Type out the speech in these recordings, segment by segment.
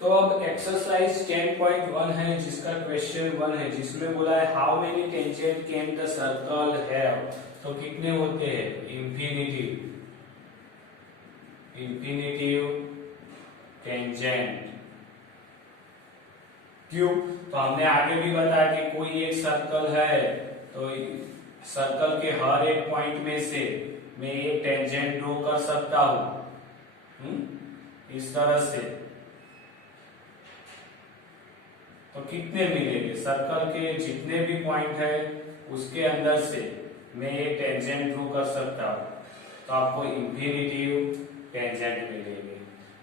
तो अब एक्सरसाइज 10.1 है जिसका क्वेश्चन 1 है, जिसमें बोला है how many tangent can the circle have. तो कितने होते हैं? Infinitive tangent. क्यों? तो हमने आगे भी बताया कि कोई एक सर्कल है तो सर्कल के हर एक पॉइंट में से मैं एक टेंजेंट ड्रॉ कर सकता हूं, इस तरह से। तो कितने मिलेंगे? सर्कल के जितने भी पॉइंट है उसके अंदर से मैं एक टेंजेंट ड्रॉ कर सकता हूं, तो आपको इंफिनिटिव टेंजेंट मिलेंगे।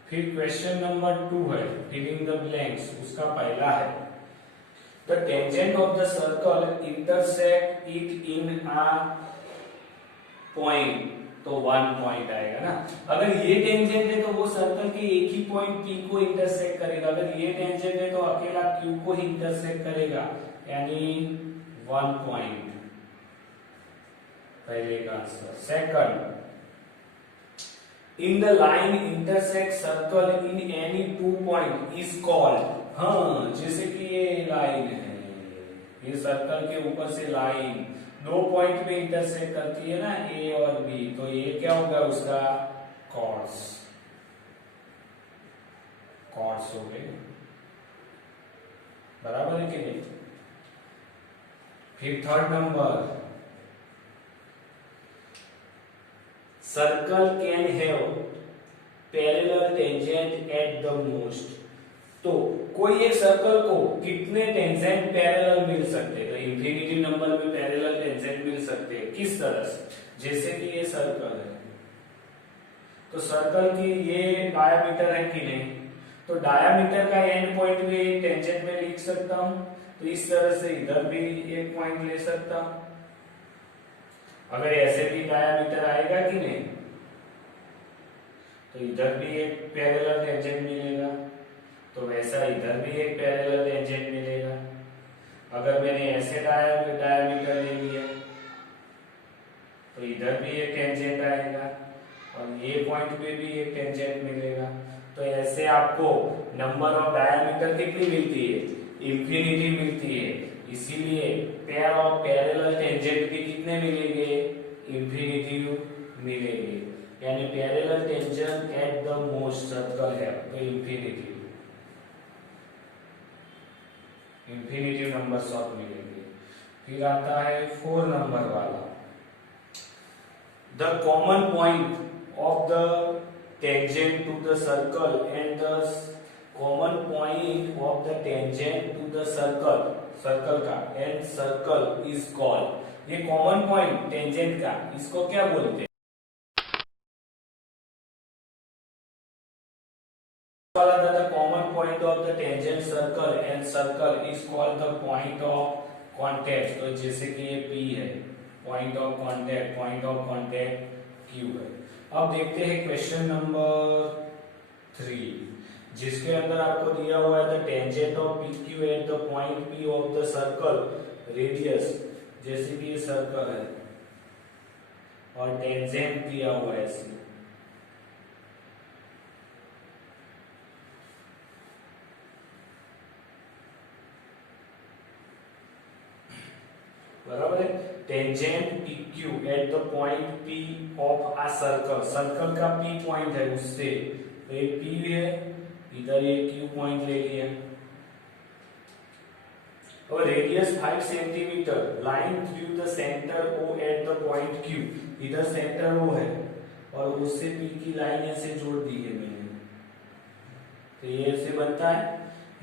फिर क्वेश्चन नंबर 2 है फिलिंग द ब्लैंक्स, उसका पहला है the tangent of the circle intersect it in a point. तो 1 पॉइंट आएगा ना। अगर ये टेंजेंट है तो वो सर्कल के एक ही पॉइंट P को इंटरसेक्ट करेगा, अगर ये टेंजेंट है तो अकेला Q को ही इंटरसेक्ट करेगा, यानी 1 पॉइंट। पहले का answer. Second, in the line intersect circle in any 2 point is called. हाँ, जैसे कि ये लाइन है, ये सर्कल के ऊपर से लाइन 2 पॉइंट पे इंटरसेक्ट करती है ना, ए और बी, तो ये क्या होगा उसका? कॉर्ड्स। कॉर्ड्स हो गए, बराबर है कि नहीं? फिर third number, circle can have parallel tangent at the most. तो कोई एक सर्कल को कितने टेंजेंट पैरेलल मिल सकते हैं? तो इंफिनिटी नंबर में पैरेलल टेंजेंट मिल सकते हैं। किस तरह से? जैसे कि ये सर्कल है, तो सर्कल की ये डायामीटर है कि नहीं, तो डायामीटर का एंड पॉइंट भी टेंजेंट में लिख सकता हूं, तो इस तरह से इधर भी एक पॉइंट ले सकता हूं। अगर ऐसे भी डायामीटर आएगा कि नहीं, तो इधर भी एक पैरेलल टेंजेंट मिलेगा, तो वैसा इधर भी एक पैरेलल टेंजेंट मिलेगा। अगर मैंने ऐसे डायामीटर ले लिया तो इधर भी एक टेंजेंट आएगा और ये पॉइंट पे भी एक टेंजेंट मिलेगा। तो ऐसे आपको नंबर ऑफ डायामीटर कितनी मिलती है? इंफिनिटी मिलती है। इसीलिए पेयर ऑफ पैरेलल टेंजेंट भी कितने मिलेंगे? इंफिनिटी मिलेंगे, यानी parallel tangent at the most circle है तो इंफिनिटी नंबर ऑफ मिलेंगे। फिर आता है 4 नंबर वाला, the common point of the tangent to the circle and the common point of the tangent to the circle का एंड सर्कल इज कॉल्ड। ये common point tangent का, इसको क्या बोलते हैं? The common point of the tangent circle and circle is called the point of contact। तो जैसे कि ये P है, point of contact Q है। अब देखते हैं क्वेश्चन नंबर 3, जिसके अंदर आपको दिया हुआ है the tangent of PQ at the point P of the circle radius. जैसे कि ये सर्कल है और टेंजेंट दिया हुआ है ऐसे, बराबर है। Tangent PQ at the point P of a circle, circle का P पॉइंट है उससे, तो ये P है, इधर ये Q पॉइंट ले लिया और radius 5 centimetre, line through the centre O at the point Q। इधर सेंटर O है और उससे P की लाइन ऐसे जोड़ दी है मैंने, तो ये ऐसे बनता है।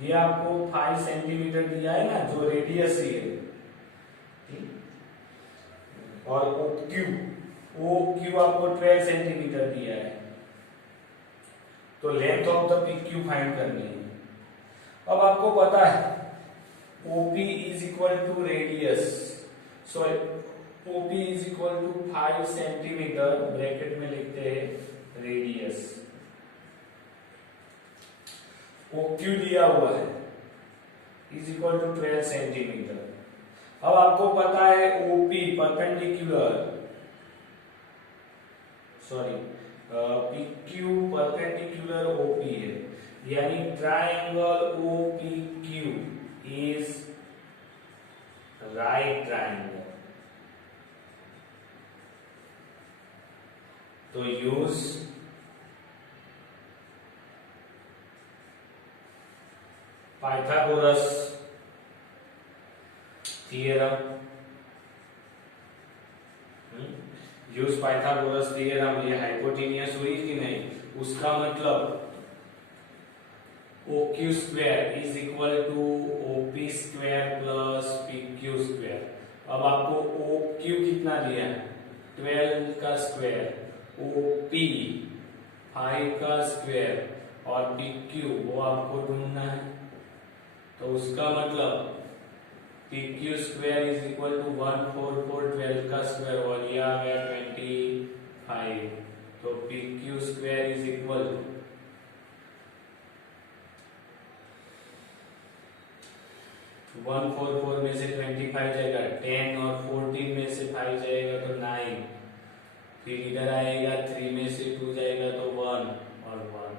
ये आपको 5 सेंटीमीटर दिया है ना, जो रेडियस ही है, और OQ आपको 12 सेंटीमीटर दिया है, तो length of the PQ find करनी है। अब आपको पता है OP is equal to radius, sorry OP is equal to 5 centimetre, bracket में लिखते हैं रेडियस, OQ दिया हुआ है इज इक्वल टू 12 सेंटीमीटर। अब आपको पता है OP perpendicular, sorry PQ perpendicular OP है, यानी triangle OPQ is right triangle. तो use Pythagoras theorem, use Pythagoras theorem. ये हाइपोटेनियस हुई कि नहीं, उसका मतलब OQ square is equal to OP square plus PQ square. अब आपको OQ कितना दिया है, 12 का स्क्वायर, OP 5 का स्क्वायर और PQ वो आपको ढूंढना है। तो उसका मतलब PQ square is equal to 14412 का स्क्वायर और ये आ गया 25। तो PQ square is equal to 144 में से 25 जाएगा 10 और 14 में से 5 जाएगा तो 9, फिर इधर आएगा 3 में से 2 जाएगा तो 1 और 1।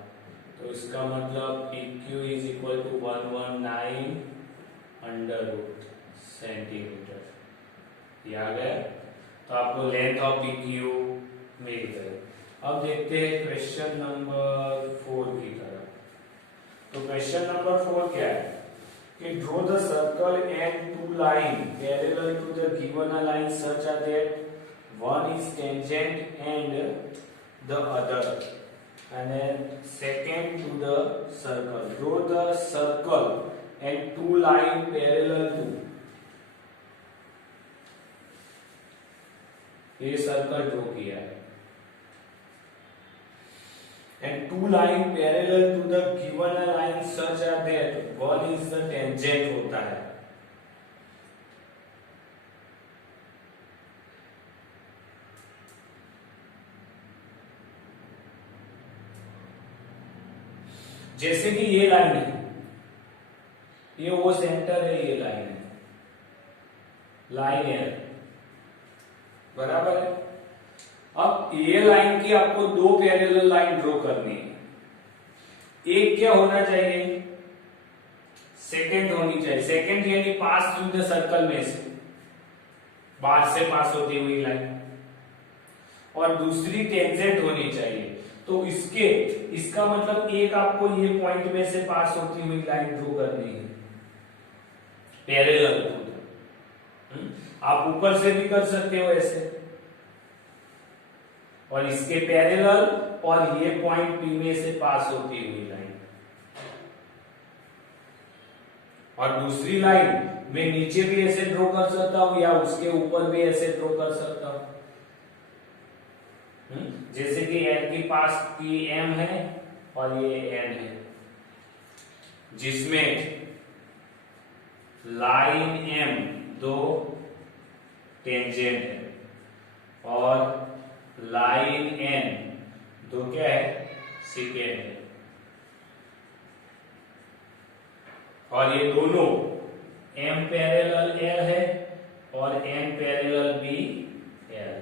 तो इसका मतलब PQ is equal to 119 under root centimetre. ये आ गया। तो आपको लेंथ ऑफ PQ मिल गया। अब देखते हैं क्वेश्चन नंबर 4 की तरफ। तो क्वेश्चन नंबर 4 क्या है कि draw the circle and two line parallel to the given line such that one is tangent and the other and then second to the circle. Draw the circle and two line parallel to, ये circle draw किया है and two line parallel to the given line such that one is the tangent होता है। जैसे कि ये line है, ये वो सेंटर है, ये लाइन है, लाइन है, बराबर है। अब ये लाइन की आपको दो पैरेलल लाइन ड्रॉ करनी है। एक क्या होना चाहिए, सेकंड होनी चाहिए। सेकंड यानी पास थ्रू द सर्कल में से, बाहर से पास होती हुई लाइन, और दूसरी टेंजेंट होनी चाहिए। तो इसका मतलब एक आपको ये पॉइंट में से पास होती हुई लाइन ड्रॉ करनी है पैरेलल टू। आप ऊपर से भी कर सकते हो ऐसे, और इसके पैरेलल, और ये पॉइंट P में से पास होती हुई लाइन, और दूसरी लाइन मैं नीचे भी ऐसे ड्रॉ कर सकता हूं या उसके ऊपर भी ऐसे ड्रॉ कर सकता हूं। जैसे कि N के पास PM है और ये N है, जिसमें लाइन M दो टेंजेंट है और लाइन N दो क्या है, सेकेंड है, और ये दोनों M पैरेलल L है और N पैरेलल B L,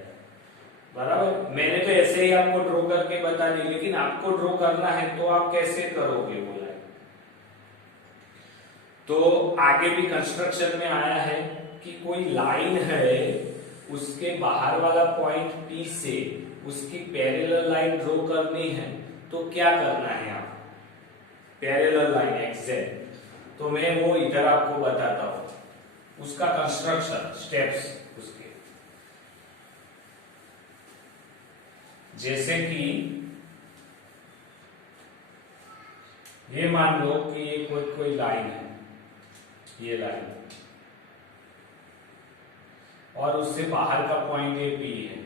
बराबर। मैंने तो ऐसे ही आपको ड्रॉ करके बता दी, लेकिन आपको ड्रॉ करना है तो आप कैसे करोगे वो लाइन। तो आगे भी कंस्ट्रक्शन में आया है कि कोई लाइन है, उसके बाहर वाला पॉइंट P से उसकी पैरेलल लाइन ड्रॉ करनी है, तो क्या करना है आप, पैरेलल लाइन एग्जैक्ट। तो मैं वो इधर आपको बताता हूं, उसका कंस्ट्रक्शन स्टेप्स उसके। जैसे कि ये मान लो कि ये कोई लाइन है, ये लाइन, और उससे बाहर का पॉइंट ये P है।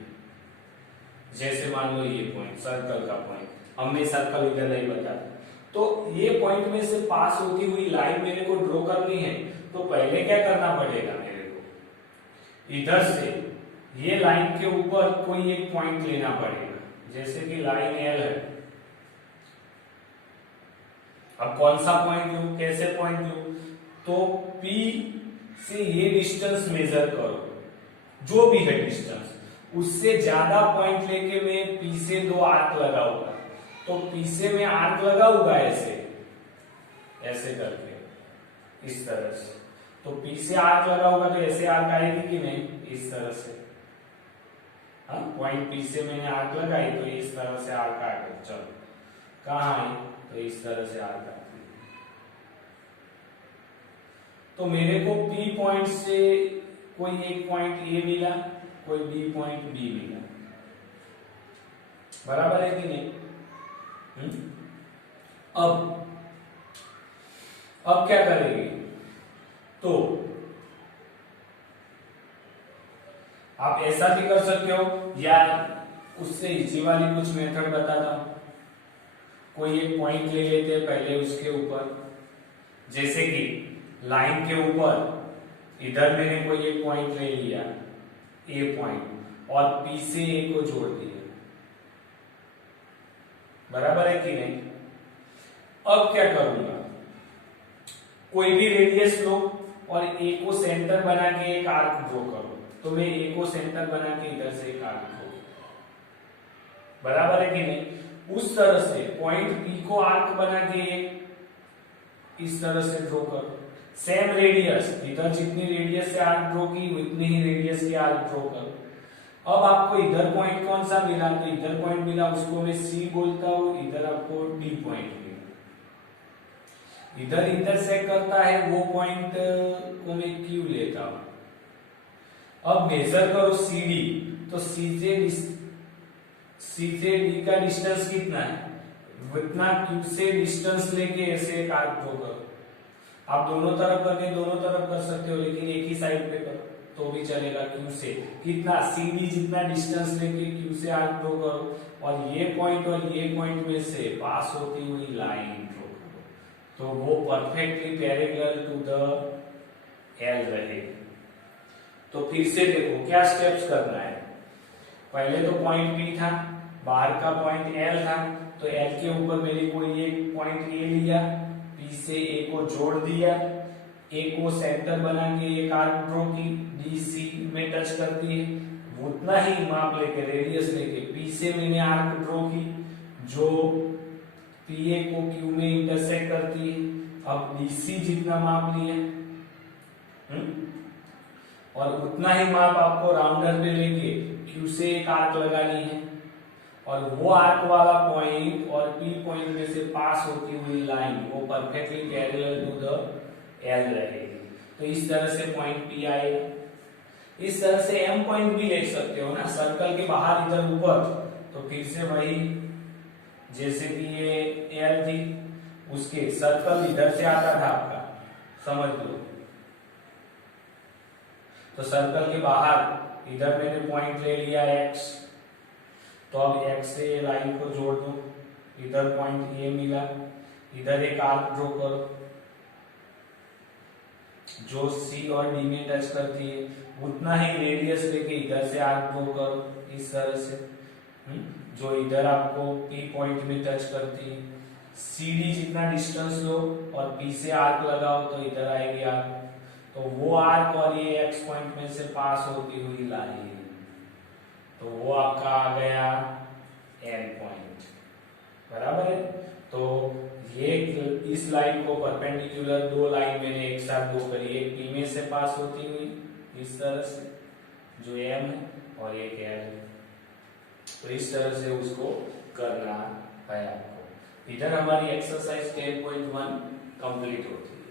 जैसे मान लो ये पॉइंट सर्कल का पॉइंट, हमने सर्कल इधर नहीं बताया। तो ये पॉइंट में से पास होती हुई लाइन मेरे को ड्रॉ करनी है, तो पहले क्या करना पड़ेगा मेरे को, इधर से ये लाइन के ऊपर कोई एक पॉइंट लेना पड़ेगा। जैसे कि लाइन L है, अब कौन सा पॉइंट लूं, कैसे पॉइंट लूं, तो P से ये डिस्टेंस मेजर करो, जो भी है डिस्टेंस, उससे ज्यादा पॉइंट लेके मैं P से दो आर्क लगाऊंगा। तो P से मैं आर्क लगाऊंगा ऐसे, ऐसे करके, इस तरह से। तो P से आर्क लगा होगा तो ऐसे आर्क आएगी कि नहीं, इस तरह से। हाँ, पॉइंट P से मैंने आर्क लगाई तो इस तरह से आर्क आ गई। चलो कहाँ आई, तो इस तरह से आर्क आती है। तो मेरे को P पॉइंट से कोई एक पॉइंट A मिला, कोई B पॉइंट B मिला, बराबर है कि नहीं? अब क्या करेंगे, तो आप ऐसा भी कर सकते हो, या उससे इजी वाली कुछ मेथड बताता हूं। कोई एक पॉइंट ले लेते हैं पहले उसके ऊपर, जैसे कि लाइन के ऊपर इधर मैंने कोई एक पॉइंट ले लिया A पॉइंट और P से A को जोड़ दिया, बराबर है कि नहीं? अब क्या करूंगा, कोई भी रेडियस लो और A को सेंटर बना के एक आर्क ड्रॉ करो। तो मैं A को सेंटर बना के इधर से एक आर्क ड्रॉ, बराबर है कि नहीं? उस तरह से पॉइंट P को आर्क बना के इस तरह से ड्रॉ करो। सेम रेडियस, इधर जितनी रेडियस से आर्क ड्रॉ की उतनी ही रेडियस की आर्क ड्रॉ करो। अब आपको इधर पॉइंट कौन सा मिला, तो इधर पॉइंट मिला, उसको मैं C बोलता हूं, इधर आपको D पॉइंट मिला। इधर इंटरसेक्ट करता है वो पॉइंट को मैं Q लेता हूं। अब मेजर करो CD, तो C से D का डिस्टेंस कितना है, उतना Q से डिस्टेंस लेके ऐसे एक आर्क ड्रॉ करो। आप दोनों तरफ करके दोनों तरफ कर सकते हो, लेकिन एक ही साइड पे करो तो भी चलेगा। Q से कितना, CD जितना डिस्टेंस लेके Q से आर्क ड्रॉ करो, और ये पॉइंट में से पास होती हुई लाइन ड्रॉ करो, तो वो perfectly parallel to the L रहेगी। तो फिर से देखो क्या स्टेप्स करना है। पहले तो पॉइंट P था, बाहर का पॉइंट L था, तो L के ऊपर मैंने कोई एक पॉइंट A लिया, P से A को जोड़ दिया, A को सेंटर बना के एक आर्क ड्रॉ की, DC में टच करती है, उतना ही माप लेके रेडियस लेके P से मैंने आर्क ड्रॉ की जो PA को Q में इंटरसेक्ट करती है। अब DC जितना माप लिया, और उतना ही माप आपको राउंडर पे लेके Q से एक आर्क लगानी है, और वो आर्क वाला पॉइंट और P पॉइंट में से पास होती हुई लाइन वो perfectly parallel to the L रहेगी। तो इस तरह से पॉइंट P आएगा। इस तरह से M पॉइंट भी ले सकते हो ना, सर्कल के बाहर इधर ऊपर, तो फिर से वही, जैसे कि ये L थी, उसके सर्कल इधर से आता था आपका, समझ लो। तो सर्कल के बाहर इधर मैंने पॉइंट ले लिया X, तो अब X से लाइन को जोड़ दो, इधर पॉइंट A मिला, इधर एक आर्क ड्रॉ करो जो C और D में टच करती है, उतना ही रेडियस लेके इधर से आर्क ड्रॉ करो इस तरह से, जो इधर आपको P पॉइंट में टच करती है। CD जितना डिस्टेंस लो और P से आर्क लगाओ तो इधर आएगी आर्क, तो वो आर्क और ये X पॉइंट में से पास होती हुई लाइन, तो वो आपका आ गया N पॉइंट, बराबर है। तो ये इस लाइन को परपेंडिकुलर दो लाइन मैंने एक साथ दो करी, एक P में से पास होती हुई इस तरह से जो M है, और एक L है। तो इस तरह से उसको करना है आपको। इधर हमारी एक्सरसाइज 10.1 कंप्लीट होती है।